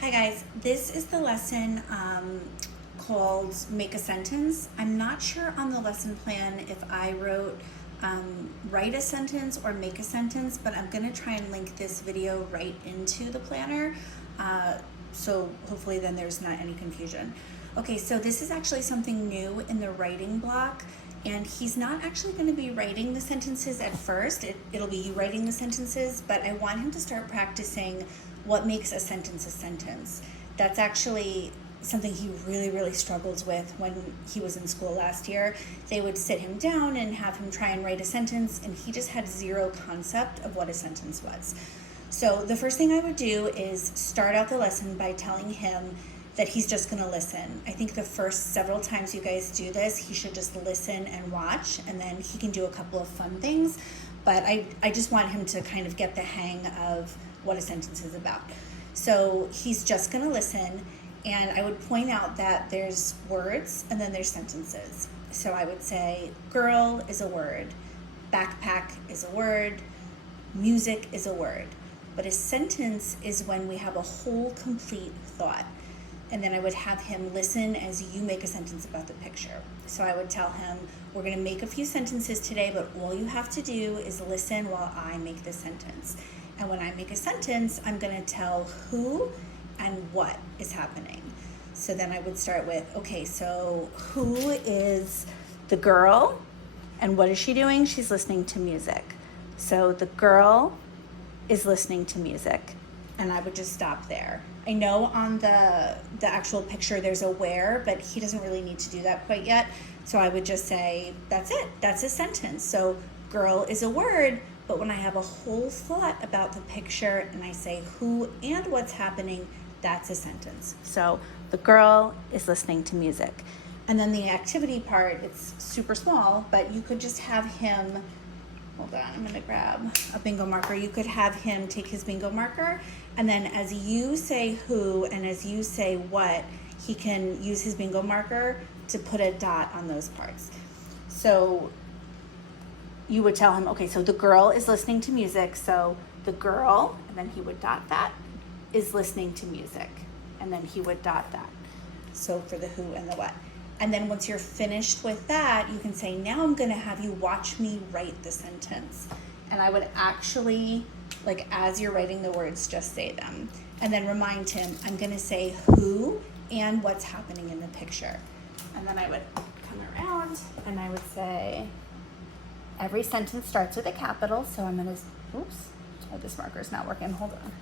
Hi guys, this is the lesson called Make a Sentence. I'm not sure on the lesson plan if I wrote write a sentence or make a sentence, but I'm gonna try and link this video right into the planner. So hopefully then there's not any confusion. Okay, so this is actually something new in the writing block, and he's not actually going to be writing the sentences at first. It'll be you writing the sentences, but I want him to start practicing what makes a sentence a sentence. That's actually something he really struggles with when he was in school last year. They would sit him down and have him try and write a sentence, and he just had zero concept of what a sentence was. So the first thing I would do is start out the lesson by telling him that he's just going to listen. I think the first several times you guys do this, he should just listen and watch, and then he can do a couple of fun things. But I just want him to kind of get the hang of what a sentence is about. So he's just going to listen, and I would point out that there's words and then there's sentences. So I would say, girl is a word, backpack is a word, music is a word. But a sentence is when we have a whole complete thought. And then I would have him listen as you make a sentence about the picture. So I would tell him, we're gonna make a few sentences today, but all you have to do is listen while I make the sentence. And when I make a sentence, I'm gonna tell who and what is happening. So then I would start with, okay, so who is the girl? And what is she doing? She's listening to music. So the girl is listening to music. And I would just stop there. I know on the actual picture there's a where, but he doesn't really need to do that quite yet. So I would just say, that's it, that's a sentence. So girl is a word, but when I have a whole thought about the picture and I say who and what's happening, that's a sentence. So the girl is listening to music. And then the activity part, it's super small, but you could just have him, hold on, I'm gonna grab a bingo marker. You could have him take his bingo marker, and then as you say who and as you say what, he can use his bingo marker to put a dot on those parts. So you would tell him, okay, so the girl is listening to music, so the girl, and then he would dot that, is listening to music, and then he would dot that. So for the who and the what. And then once you're finished with that, you can say, now I'm gonna have you watch me write the sentence. And I would actually, like as you're writing the words, just say them. And then remind him, I'm gonna say who and what's happening in the picture. And then I would come around and I would say, every sentence starts with a capital. So I'm gonna, oops, oh, this marker's not working, hold on.